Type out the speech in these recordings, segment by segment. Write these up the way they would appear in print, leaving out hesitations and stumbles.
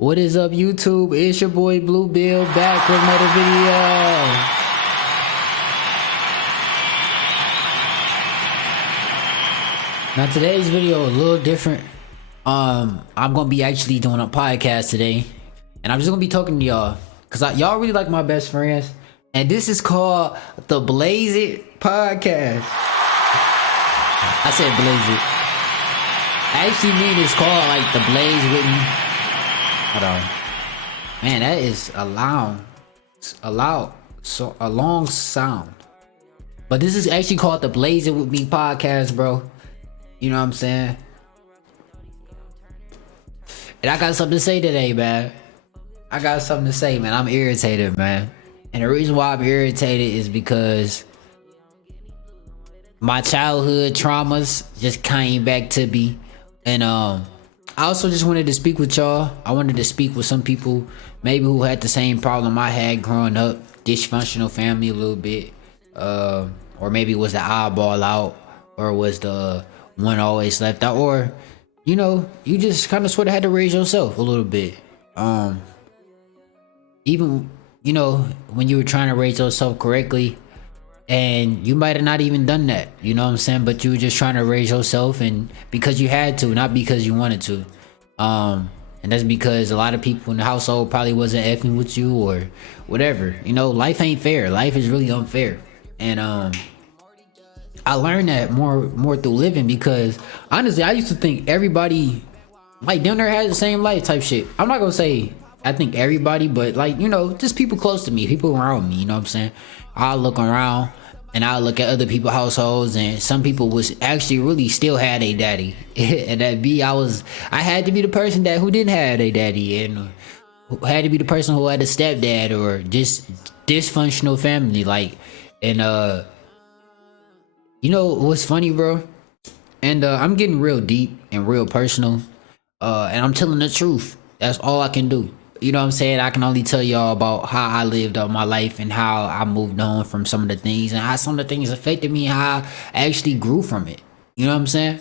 What is up, YouTube? It's your boy Blue Bill back with another video. Now today's video a little different. I'm gonna be actually doing a podcast today, and I'm just gonna be talking to y'all because y'all really like my best friends, and this is called the Blaze It Podcast. I said Blaze It. I actually mean it's called like the Blaze with me. Hold on. Man, that is a long sound. But this is actually called the Blaze It With Me Podcast, bro. You know what I'm saying? And I got something to say today, man. I got something to say, man. I'm irritated, man. And the reason why I'm irritated is because my childhood traumas just came back to me. And I also just wanted to speak with y'all. I wanted to speak with some people maybe who had the same problem I had growing up. Dysfunctional family a little bit. Or maybe was the eyeball out. Or was the one always left out. Or, you know, you just kind of sort of had to raise yourself a little bit. Even, you know, when you were trying to raise yourself correctly. And you might have not even done that, you know what I'm saying? But you were just trying to raise yourself, and because you had to, not because you wanted to. And that's because a lot of people in the household probably wasn't effing with you or whatever. You know, life ain't fair. Life is really unfair. And I learned that more through living, because honestly, I used to think everybody like down there had the same life type shit. I'm not gonna say I think everybody, but like, you know, just people close to me, people around me, you know what I'm saying? I'll look around and I'll look at other people's households, and some people was actually really still had a daddy. And that I had to be the person who didn't have a daddy, and who had to be the person who had a stepdad, or just dysfunctional family. Like, and you know what's funny, bro? And I'm getting real deep and real personal, and I'm telling the truth. That's all I can do. You know what I'm saying? I can only tell y'all about how I lived up my life and how I moved on from some of the things, and how some of the things affected me, and how I actually grew from it. You know what I'm saying?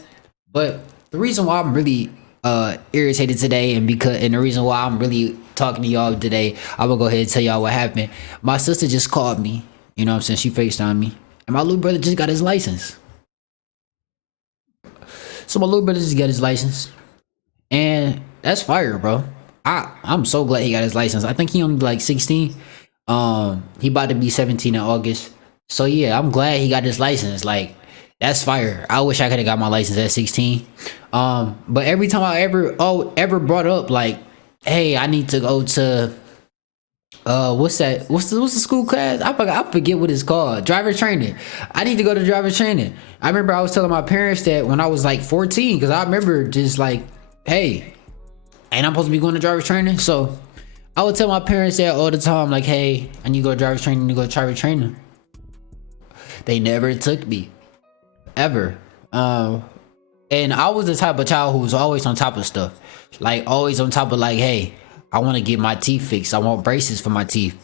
But the reason why I'm really irritated today, and the reason why I'm really talking to y'all today, I'm gonna go ahead and tell y'all what happened. My sister just called me. You know what I'm saying? She FaceTimed me. And my little brother just got his license. So my little brother just got his license. And that's fire, bro. I'm so glad he got his license. I think he only like 16. He about to be 17 in August. So yeah, I'm glad he got his license. Like, that's fire. I wish I could have got my license at 16. But every time I ever brought up like, hey, I need to go to what's the school class? I forget what it's called. Driver's training. I need to go to driver's training. I remember I was telling my parents that when I was like 14, because I remember just like, hey, ain't I supposed to be going to driver's training? So I would tell my parents that all the time, like, hey, I need to go to driver's training, They never took me. Ever. And I was the type of child who was always on top of stuff. Like, always on top of like, hey, I want to get my teeth fixed. I want braces for my teeth.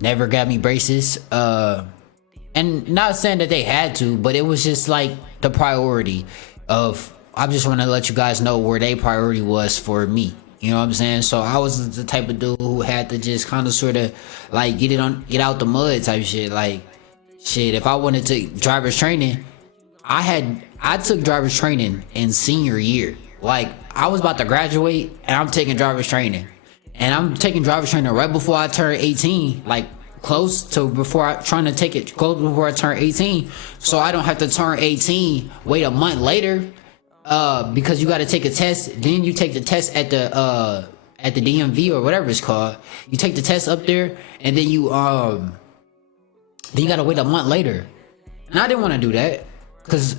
Never got me braces. And not saying that they had to, but it was just like the priority of, I just want to let you guys know where their priority was for me. You know what I'm saying? So I was the type of dude who had to just kind of sort of like get out the mud type shit. Like, shit, if I wanted to driver's training, I took driver's training in senior year. Like, I was about to graduate and I'm taking driver's training. And I'm taking driver's training right before I turn 18, like close before I turn 18. So I don't have to turn 18, wait a month later. Because you got to take a test, then you take the test at the DMV or whatever it's called. You take the test up there, and then you got to wait a month later. And I didn't want to do that, because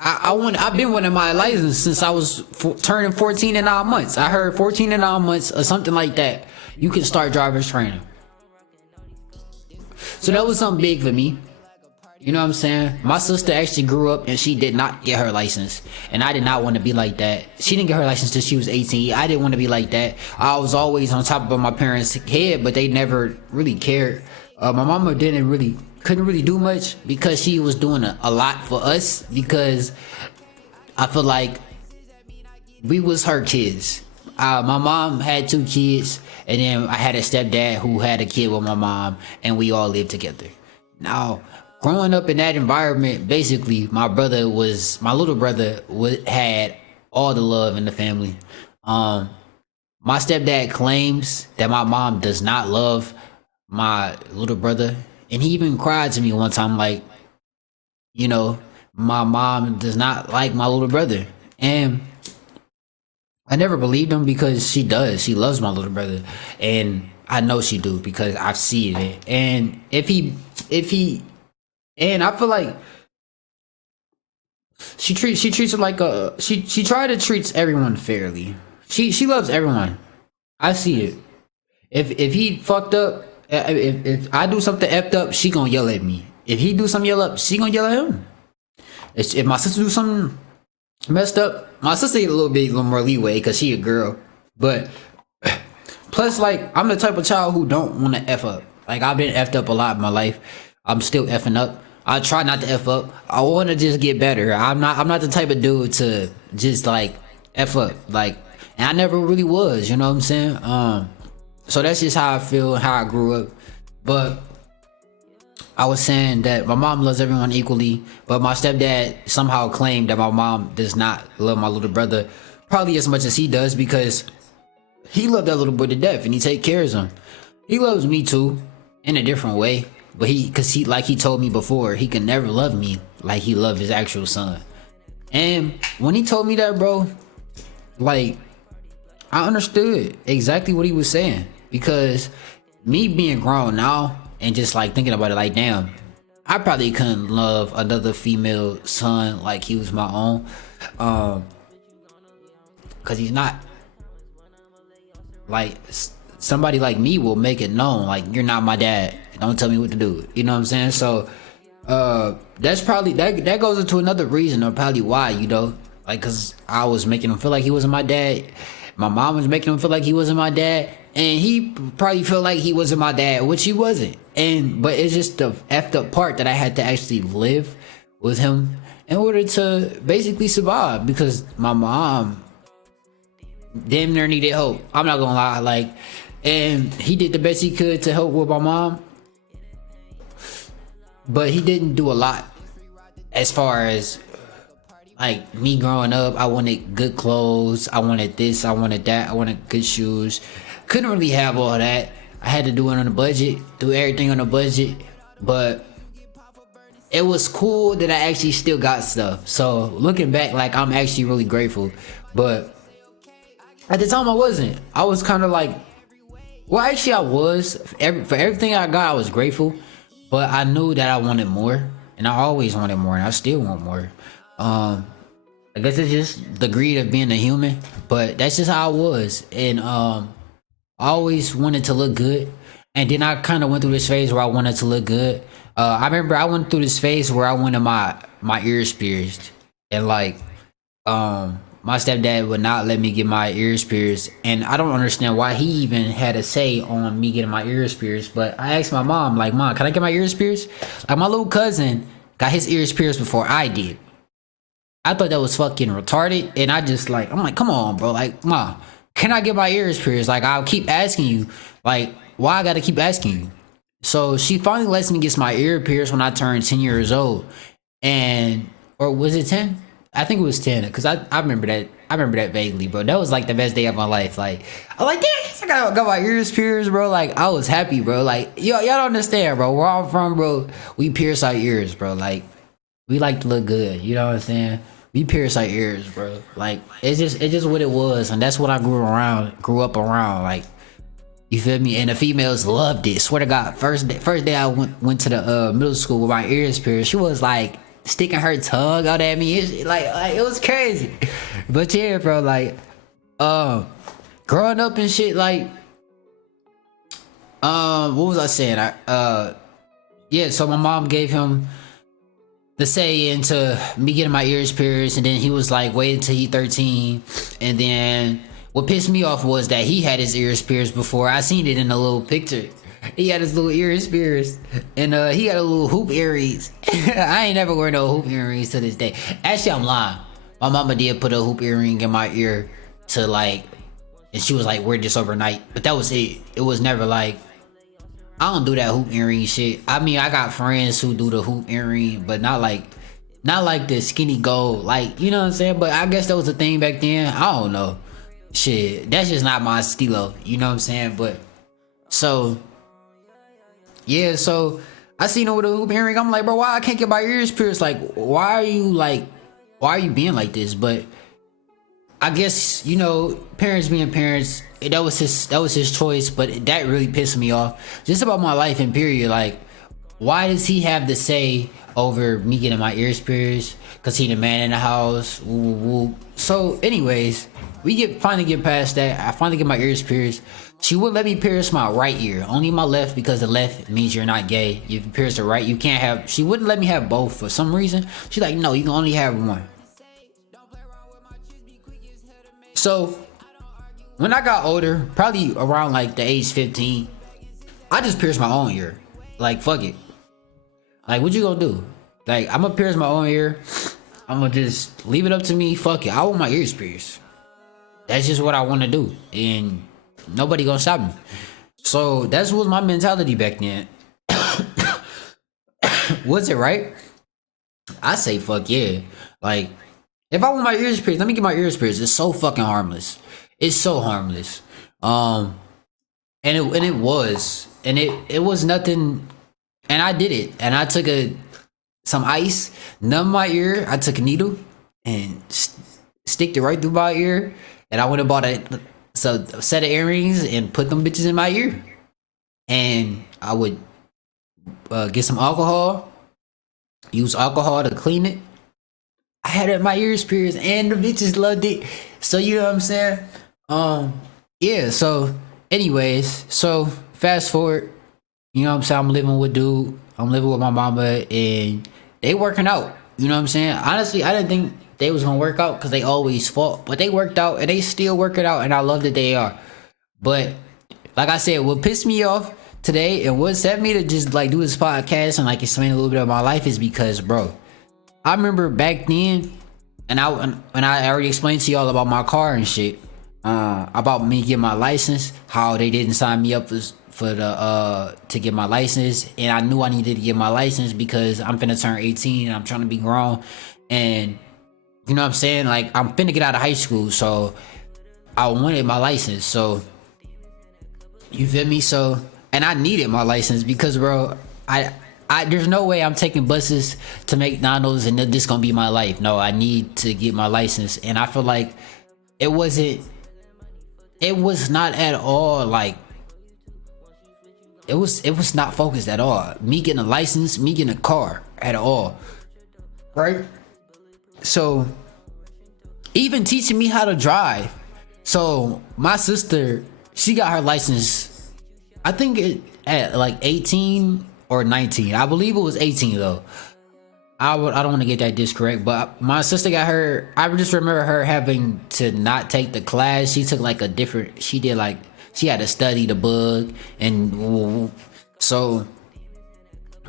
I've been wanting my license since I was turning 14 in 9 months. I heard 14 in 9 months or something like that, you can start driver's training. So that was something big for me. You know what I'm saying? My sister actually grew up and she did not get her license. And I did not want to be like that. She didn't get her license till she was 18. I didn't want to be like that. I was always on top of my parents' head, but they never really cared. My mama couldn't really do much, because she was doing a lot for us, because I feel like we was her kids. My mom had 2 kids, and then I had a stepdad who had a kid with my mom, and we all lived together. Now, growing up in that environment, basically, my little brother had all the love in the family. Um, my stepdad claims that my mom does not love my little brother, and he even cried to me one time, like, you know, my mom does not like my little brother, and I never believed him because she does. She loves my little brother, and I know she do because I've seen it. And and I feel like she treats him like she try to treats everyone fairly. She loves everyone. I see it. If he fucked up, if I do something effed up, she gonna yell at me. If he do something yell up, she gonna yell at him. If my sister do something messed up, my sister get a little more leeway because she a girl. But plus, like, I'm the type of child who don't want to f up. Like, I've been effed up a lot in my life. I'm still effing up. I try not to f up. I want to just get better. I'm not the type of dude to just like f up. Like, and I never really was. You know what I'm saying? So that's just how I feel, how I grew up. But I was saying that my mom loves everyone equally, but my stepdad somehow claimed that my mom does not love my little brother probably as much as he does, because he loved that little boy to death and he take care of him. He loves me too, in a different way, but cause he, like he told me before, he can never love me like he loved his actual son. And when he told me that, bro, like, I understood exactly what he was saying, because me being grown now and just like thinking about it, like, damn, I probably couldn't love another female son like he was my own, cause he's not. Like, somebody like me will make it known, like, you're not my dad, don't tell me what to do, you know what I'm saying? So that's probably that goes into another reason, or probably why, you know, like, cause I was making him feel like he wasn't my dad, my mom was making him feel like he wasn't my dad, and he probably felt like he wasn't my dad, which he wasn't. But it's just the effed up part that I had to actually live with him in order to basically survive, because my mom damn near needed help. I'm not gonna lie, like, and he did the best he could to help with my mom, but he didn't do a lot. As far as like me growing up, I wanted good clothes, I wanted this, I wanted that, I wanted good shoes. Couldn't really have all that. I had to do it on a budget, do everything on a budget, but it was cool that I actually still got stuff. So looking back, like, I'm actually really grateful. But at the time I wasn't. I was kind of like, well, actually I was. For everything I got, I was grateful, but I knew that I wanted more, and I always wanted more, and I still want more. I guess it's just the greed of being a human, but that's just how I was. And I always wanted to look good, and then I kind of went through this phase where I wanted to look good. I remember I went through this phase where I wanted my ears pierced, and like, my stepdad would not let me get my ears pierced, and I don't understand why he even had a say on me getting my ears pierced. But I asked my mom, like, Mom, can I get my ears pierced? Like, my little cousin got his ears pierced before I did. I thought that was fucking retarded, and I'm like, come on, bro, like, Mom, can I get my ears pierced? Like, I'll keep asking you, like, why I gotta keep asking you? So she finally lets me get my ear pierced when I turned 10 years old, or was it 10? I think it was 10, because I remember that. I remember that vaguely, bro. That was like the best day of my life. Like, I'm like, yes, I got my ears pierced, bro. Like, I was happy, bro. Like, y'all don't understand, bro. Where I'm from, bro, we pierce our ears, bro. Like, we like to look good. You know what I'm saying? We pierce our ears, bro. Like, it's just what it was, and that's what I grew up around. Like, you feel me? And the females loved it. Swear to God, first day I went to the middle school with my ears pierced, she was like sticking her tongue out at me. Like it was crazy. But yeah, bro, like, growing up and shit, like, what was I saying? Yeah, so my mom gave him the say into me getting my ears pierced, and then he was like, wait until he 13. And then what pissed me off was that he had his ears pierced before. I seen it in a little picture. He had his little ears pierced, and he had a little hoop earrings. I ain't never wear no hoop earrings to this day. Actually, I'm lying. My mama did put a hoop earring in my ear to, like, and she was like, wear this overnight. But that was it. It was never like, I don't do that hoop earring shit. I mean, I got friends who do the hoop earring, but not like the skinny gold, like, you know what I'm saying? But I guess that was a thing back then. I don't know. Shit, that's just not my stilo, you know what I'm saying? But so yeah, so I seen her with a hoop earring. I'm like, bro, why I can't get my ears pierced? Like, why are you being like this? But I guess, you know, parents being parents, that was his choice, but that really pissed me off. Just about my life in period, like, why does he have the say over me getting my ears pierced? Cause he the man in the house. Woo, woo, woo. So, anyways, finally get past that. I finally get my ears pierced. She would let me pierce my right ear, only my left, because the left means you're not gay. If you pierce the right, you can't have. She wouldn't let me have both for some reason. She's like, no, you can only have one. So when I got older, probably around like the age 15, I just pierced my own ear. Like, fuck it. Like, what you gonna do? Like, I'm gonna pierce my own ear. I'm gonna just leave it up to me. Fuck it. I want my ears pierced. That's just what I want to do, and nobody gonna stop me. So that's was my mentality back then. Was it right? I say fuck yeah. Like, if I want my ears pierced, let me get my ears pierced. It's so fucking harmless. It's so harmless. And it was nothing. And I did it. And I took some ice, numb my ear. I took a needle and sticked it right through my ear. And I went and bought a set of earrings and put them bitches in my ear. And I would get some alcohol, use alcohol to clean it. I had it in my ears pierced, and the bitches loved it. So you know what I'm saying? Yeah. So, anyways, so fast forward. You know what I'm saying? I'm living with dude. I'm living with my mama, and they working out. You know what I'm saying? Honestly, I didn't think they was gonna work out because they always fought, but they worked out, and they still work it out, and I love that they are. But like I said, what pissed me off today and what set me to just like do this podcast and like explain a little bit of my life is because, bro, I remember back then, and I already explained to y'all about my car and shit, about me getting my license, how they didn't sign me up for the to get my license, and I knew I needed to get my license because I'm finna turn 18 and I'm trying to be grown, and you know what I'm saying, like I'm finna get out of high school, so I wanted my license, so you feel me? So, and I needed my license because, bro, I there's no way I'm taking buses to McDonald's and this gonna be my life. No, I need to get my license, and I feel like it was not at all like it was not focused at all. Me getting a license, me getting a car at all, right? So even teaching me how to drive. So my sister, she got her license, I think at like 18 or 19. I believe it was 18 though. I don't want to get that discorrect, but my sister got her. I just remember her having to not take the class. She took like a different. She had to study the bug, and so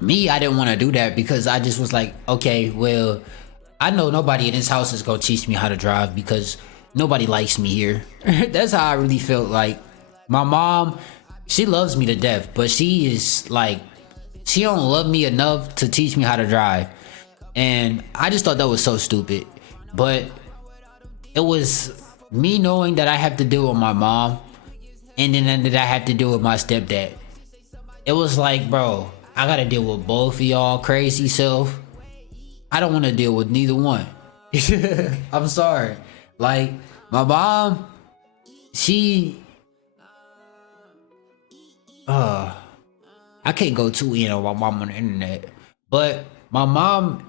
me, I didn't want to do that because I just was like, okay, well, I know nobody in this house is gonna teach me how to drive because nobody likes me here. That's how I really felt. Like my mom, she loves me to death, but she is like, she don't love me enough to teach me how to drive. And I just thought that was so stupid. But it was me knowing that I have to deal with my mom, and then that I have to deal with my stepdad. It was like, bro, I gotta deal with both of y'all crazy self. I don't want to deal with neither one. I'm sorry. Like my mom, she I can't go too in on my mom on the internet, but my mom,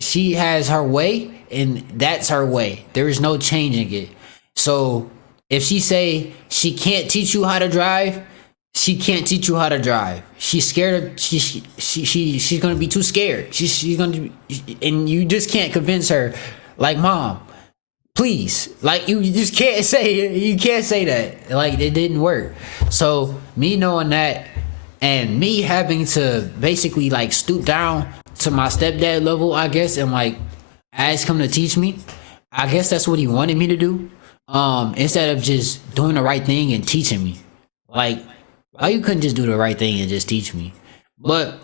she has her way, and that's her way. There is no changing it. So if she say she can't teach you how to drive, she can't teach you how to drive. She's scared of she's gonna be too scared. She's gonna be, and you just can't convince her. Like, mom, please, like you just can't say that. Like it didn't work. So me knowing that, and me having to basically like stoop down to my stepdad level, I guess, and like ask him to teach me. I guess that's what he wanted me to do. instead of just doing the right thing and teaching me. Like, why you couldn't just do the right thing and just teach me? But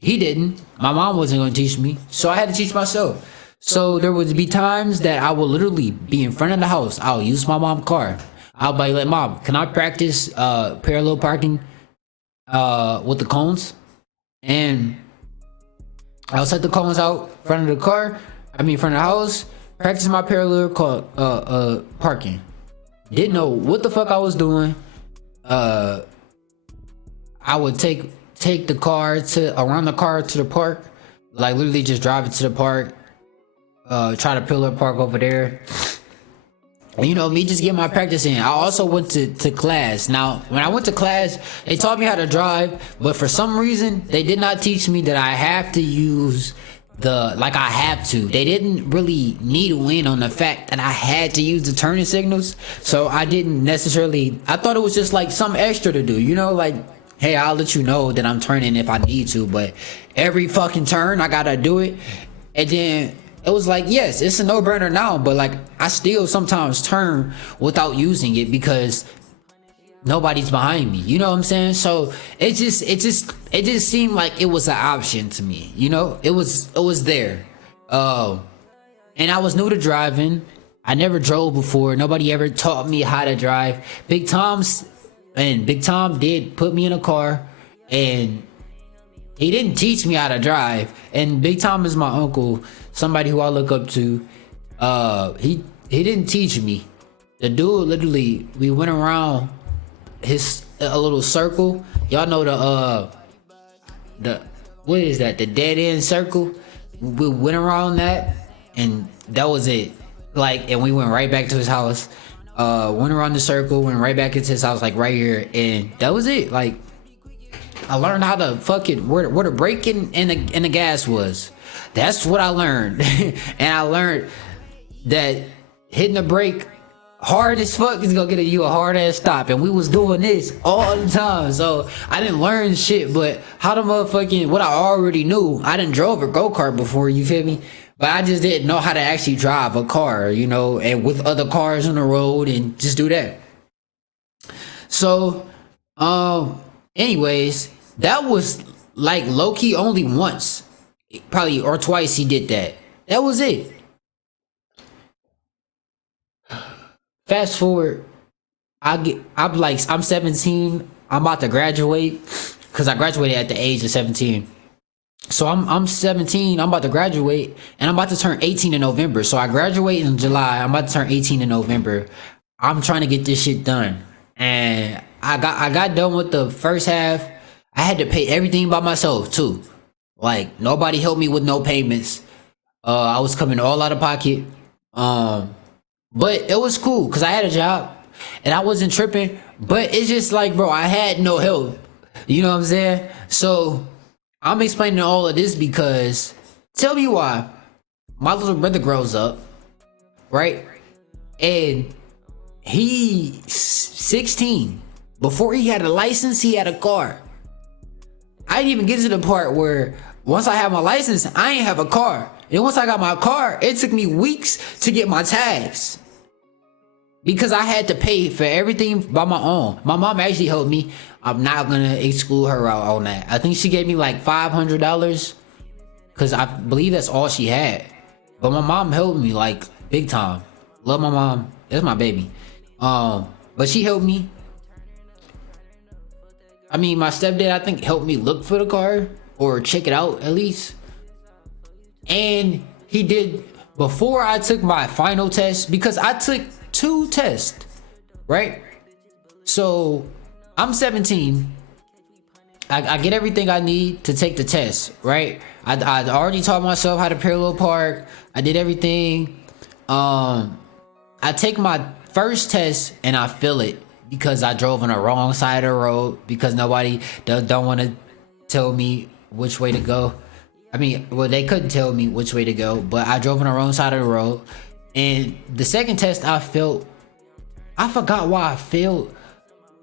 he didn't. My mom wasn't going to teach me, so I had to teach myself. So there would be times that I would literally be in front of the house. I'll use my mom's car. I'll be like, Mom, can I practice parallel parking with the cones? And I'll set the cones out in front of the car. In front of the house. Practice my parallel parking. Didn't know what the fuck I was doing. I would take the car around the car to the park, like literally just drive it to the park. Try to pillar park over there. And, me just get my practice in. I also went to class. Now, when I went to class, they taught me how to drive, but for some reason, they did not teach me that I have to use I have to. They didn't really needle in on the fact that I had to use the turning signals. So I didn't necessarily, I thought it was just like some extra to do, like, hey, I'll let you know that I'm turning if I need to, but every fucking turn I gotta do it. And then it was like, yes, it's a no-brainer now, but like I still sometimes turn without using it because nobody's behind me. You know what I'm saying? So it just seemed like it was an option to me. It was there. And I was new to driving. I never drove before. Nobody ever taught me how to drive. Big Tom did put me in a car, and he didn't teach me how to drive. And Big Tom is my uncle, somebody who I look up to. He didn't teach me. The dude literally, we went around a little circle. Y'all know the what is that? The dead end circle. We went around that, and that was it. And we went right back to his house. Went around the circle, went right back into his house, like right here, and that was it. Like, I learned how to where the brake and the gas was. That's what I learned. And I learned that hitting the brake hard as fuck is gonna get you a hard ass stop, and we was doing this all the time. So I didn't learn shit, but how the motherfucking what I already knew. I didn't drove a go-kart before, you feel me? But I just didn't know how to actually drive a car, and with other cars on the road and just do that. So anyways, that was like low-key only once, probably, or twice he did that. That was it. Fast forward, I'm 17. I'm about to graduate because I graduated at the age of 17. So I'm 17. I'm about to graduate, and I'm about to turn 18 in November. So I graduate in July. I'm about to turn 18 in November. I'm trying to get this shit done, and I got done with the first half. I had to pay everything by myself too. Like, nobody helped me with no payments. I was coming all out of pocket. But it was cool because I had a job and I wasn't tripping. But it's just like, bro, I had no help. You know what I'm saying? So I'm explaining all of this because, tell me why. My little brother grows up, right? And he's 16. Before he had a license, he had a car. I didn't even get to the part where once I had my license, I ain't have a car. And once I got my car, it took me weeks to get my tags because I had to pay for everything by my own. My mom actually helped me. I'm not gonna exclude her out on that. I think she gave me like $500 because I believe that's all she had. But my mom helped me like big time. Love my mom. That's my baby. But she helped me. My stepdad, I think, helped me look for the car or check it out at least. And he did before I took my final test, because I took 2 tests, right? So I'm 17. I get everything I need to take the test, right? I already taught myself how to parallel park. I did everything. I take my first test and I fail it because I drove on the wrong side of the road, because nobody don't want to tell me which way to go. They couldn't tell me which way to go, but I drove on the wrong side of the road. And the second test I failed. I forgot why I failed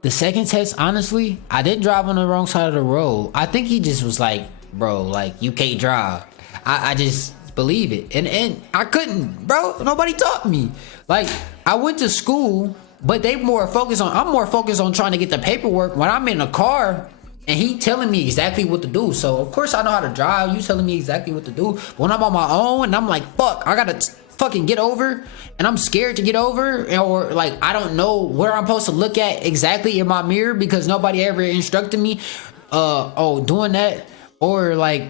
the second test, honestly. I didn't drive on the wrong side of the road. I think he just was like, bro, like, you can't drive. I just believe it. And I couldn't, bro. Nobody taught me. Like, I went to school, but I'm more focused on trying to get the paperwork when I'm in a car and he telling me exactly what to do. So of course I know how to drive. You telling me exactly what to do. But when I'm on my own and I'm like, fuck, I gotta fucking get over, and I'm scared to get over, or like I don't know where I'm supposed to look at exactly in my mirror because nobody ever instructed me doing that, or like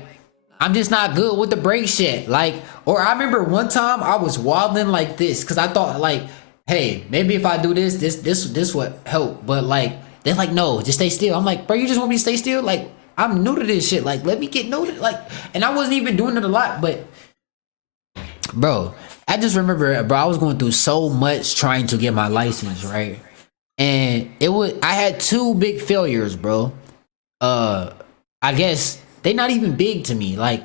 I'm just not good with the brake shit. Like, or I remember one time I was wobbling like this because I thought like, hey, maybe if I do this would help. But like, they're like, no, just stay still. I'm like, bro, you just want me to stay still? Like, I'm new to this shit. Like, let me get new to, like, and I wasn't even doing it a lot, but bro, I just remember, bro, I was going through so much trying to get my license, right? And I had two big failures, bro. I guess they not even big to me. Like,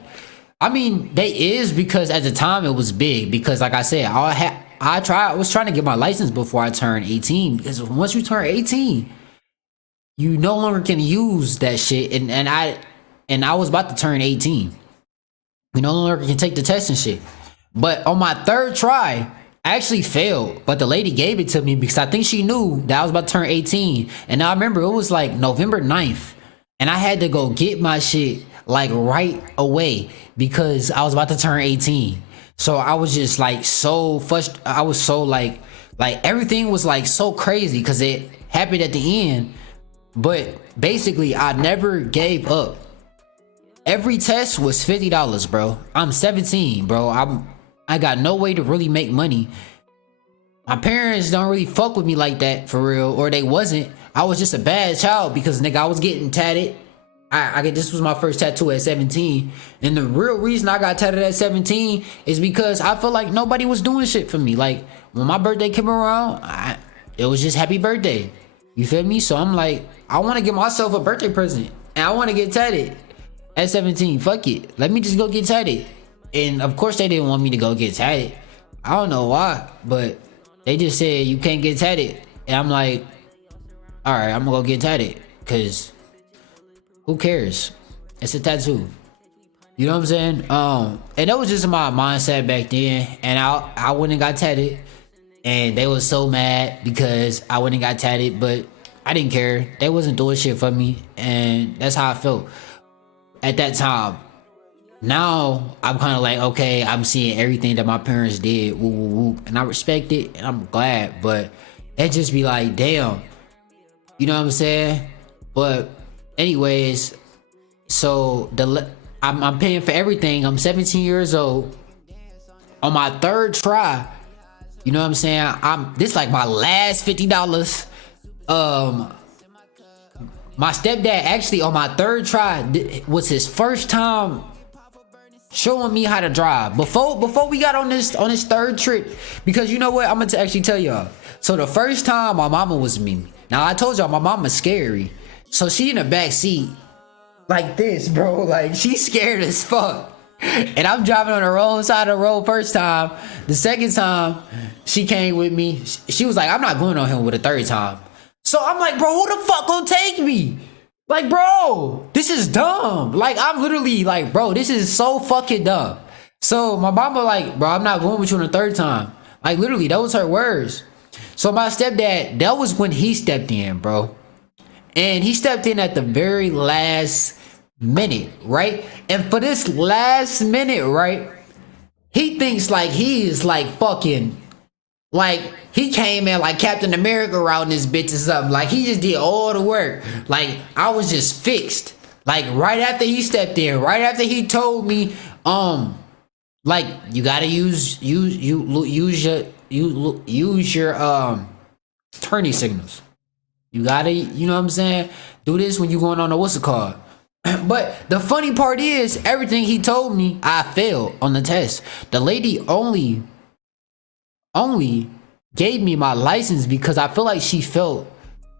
I mean, they is because at the time it was big because, like I said, I was trying to get my license before I turned 18, because once you turn 18, you no longer can use that shit. And I was about to turn 18. You no longer can take the test and shit. But on my third try, I actually failed, but the lady gave it to me because I think she knew that I was about to turn 18. And I remember it was like November 9th, and I had to go get my shit like right away because I was about to turn 18. So I was just like so frustrated. I was so like everything was like so crazy because it happened at the end. But basically, I never gave up. Every test was $50, bro. I'm 17, bro. I got no way to really make money. My parents don't really fuck with me like that for real, or they wasn't. I was just a bad child because, nigga, I was getting tatted. This was my first tattoo at 17, and the real reason I got tatted at 17 is because I felt like nobody was doing shit for me. Like, when my birthday came around, it was just happy birthday. You feel me? So I'm like, I want to give myself a birthday present, and I want to get tatted at 17. Fuck it, let me just go get tatted. And of course they didn't want me to go get tatted. I don't know why, but they just said you can't get tatted, and I'm like, all right, I'm gonna go get tatted because who cares? It's a tattoo. You know what I'm saying? And that was just my mindset back then. And I went and got tatted, and they was so mad because I went and got tatted, but I didn't care. They wasn't doing shit for me, and that's how I felt at that time. Now I'm kind of like, okay, I'm seeing everything that my parents did, woo, woo, woo, and I respect it, and I'm glad. But it just be like, damn, you know what I'm saying? But anyways, so I'm paying for everything. I'm 17 years old. On my third try, you know what I'm saying? This like my last $50. My stepdad actually on my third try was his first time showing me how to drive before we got on this third trip, because you know what, I'm gonna actually tell y'all. So the first time my mama was with me. Now I told y'all my mama's scary, so she in the back seat like this, bro, like she's scared as fuck, and I'm driving on the wrong side of the road first time. The second time she came with me, she was like, I'm not going on him with a third time. So I'm like, bro, who the fuck gonna take me? Like, bro, this is dumb. Like, I'm literally like, bro, this is so fucking dumb. So my mama like, bro, I'm not going with you on the third time. Like, literally, that was her words. So my stepdad, that was when he stepped in, bro. And he stepped in at the very last minute, right? And for this last minute, right, he thinks like he is like fucking, like he came in like Captain America around this bitch or something. Like he just did all the work. Like I was just fixed. Like right after he stepped in, right after he told me, like you gotta use your turning signals. You gotta, you know what I'm saying? Do this when you going on a what's it called? But the funny part is, everything he told me, I failed on the test. The lady only gave me my license because I feel like she felt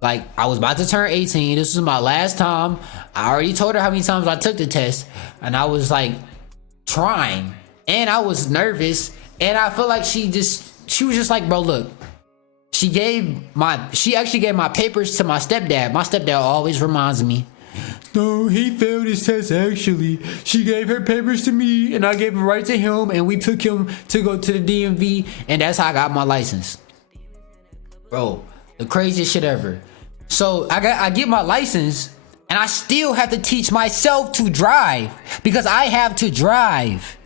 like I was about to turn 18. This was my last time. I already told her how many times I took the test, and I was like trying, and I was nervous, and I feel like she was just like, bro, look. She actually gave my papers to my stepdad. My stepdad always reminds me no, he failed his test actually. She gave her papers to me and I gave them right to him and we took him to go to the DMV and that's how I got my license. Bro, the craziest shit ever. So I get my license and I still have to teach myself to drive because I have to drive.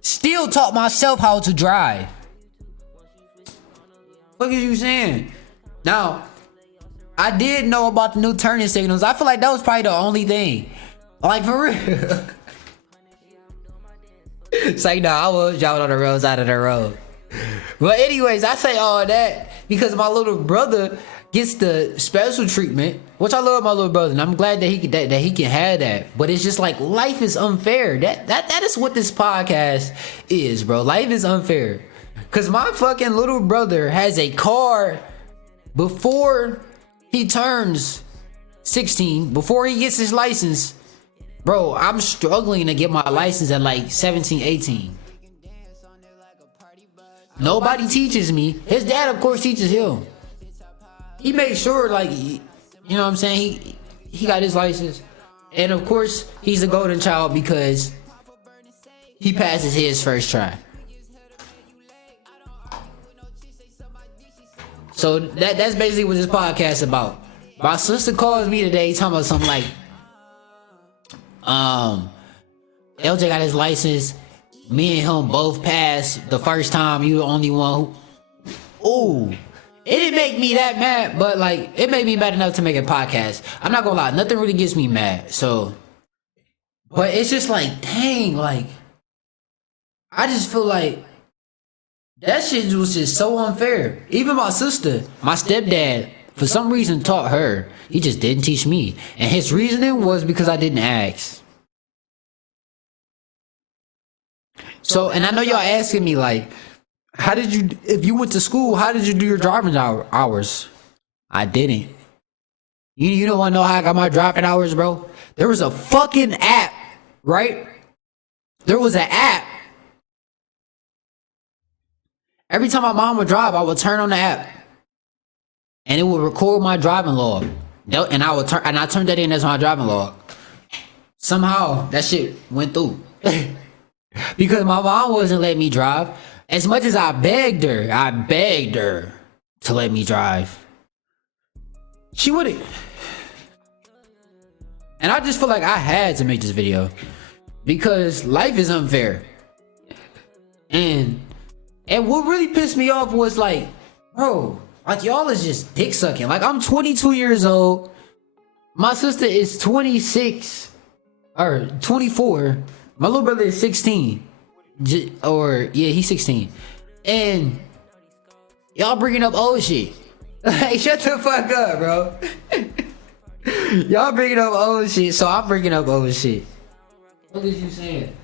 Still taught myself how to drive. What is you saying? Now, I did know about the new turning signals. I feel like that was probably the only thing. Like, for real. It's like, nah, I was driving on the road side of the road. But anyways, I say all that because my little brother gets the special treatment, which I love my little brother, and I'm glad that he can have that. But it's just like life is unfair. That is what this podcast is, bro. Life is unfair. Cause my fucking little brother has a car before he turns 16, before he gets his license. Bro, I'm struggling to get my license at like 17, 18. Nobody teaches me. His dad, of course, teaches him. He made sure, like, you know what I'm saying? He got his license. And of course, he's a golden child because he passes his first try. So that's basically what this podcast is about. My sister calls me today talking about something like, LJ got his license. Me and him both passed the first time. You the only one who... Ooh. It didn't make me that mad, but like, it made me mad enough to make a podcast. I'm not gonna lie, nothing really gets me mad. So, but it's just like, dang, like, I just feel like that shit was just so unfair. Even my sister, my stepdad, for some reason taught her. He just didn't teach me. And his reasoning was because I didn't ask. So, and I know y'all asking me like, how did you, if you went to school, how did you do your driving hours? I didn't. You don't want to know how I got my driving hours, bro? There was a fucking app, right? There was an app. Every time my mom would drive, I would turn on the app. And it would record my driving log. And I turned that in as my driving log. Somehow, that shit went through. Because my mom wasn't letting me drive. As much as I begged her to let me drive. She wouldn't. And I just feel like I had to make this video. Because life is unfair. And what really pissed me off was like, bro, like y'all is just dick sucking. Like I'm 22 years old. My sister is 26 or 24. My little brother is 16. He's 16. And y'all bringing up old shit. Like, shut the fuck up, bro. Y'all bringing up old shit, so I'm bringing up old shit. What is you saying?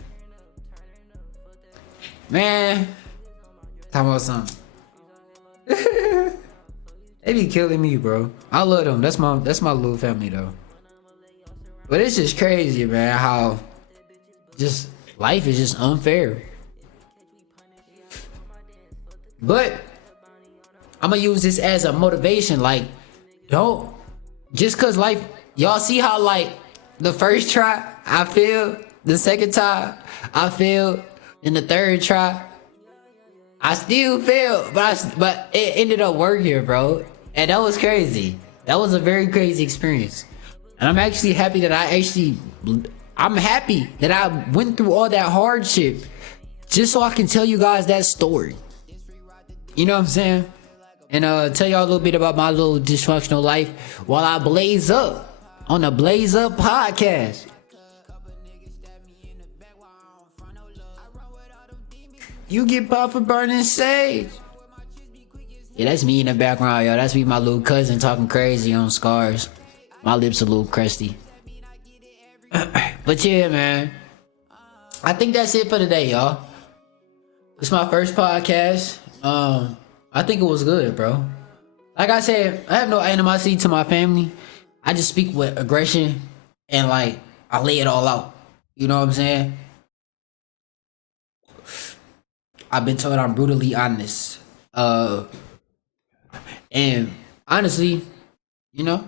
Man, talking about something. They be killing me, bro. I love them. That's my little family, though. But it's just crazy, man, how just life is just unfair. But I'm gonna use this as a motivation. Like, don't just cause life, y'all see how like the first try I failed, the second time I failed, and the third try I still failed, but it ended up working, bro. And that was crazy. That was a very crazy experience. And I'm actually happy that I'm happy that I went through all that hardship just so I can tell you guys that story. You know what I'm saying? And tell y'all a little bit about my little dysfunctional life while I blaze up on the Blaze Up podcast. You get popped for burning sage. Yeah, that's me in the background, y'all. That's me, my little cousin, talking crazy on Scars. My lips a little crusty. But yeah, man. I think that's it for today, y'all. It's my first podcast. I think it was good, bro. Like I said, I have no animosity to my family. I just speak with aggression and like I lay it all out. You know what I'm saying? I've been told I'm brutally honest. And honestly, You know,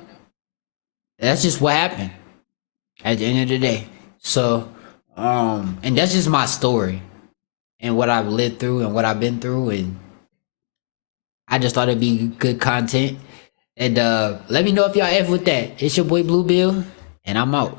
that's just what happened at the end of the day. So, and that's just my story and what I've lived through and what I've been through, and I just thought it'd be good content. And let me know if y'all F with that. It's your boy Blue Bill, and I'm out.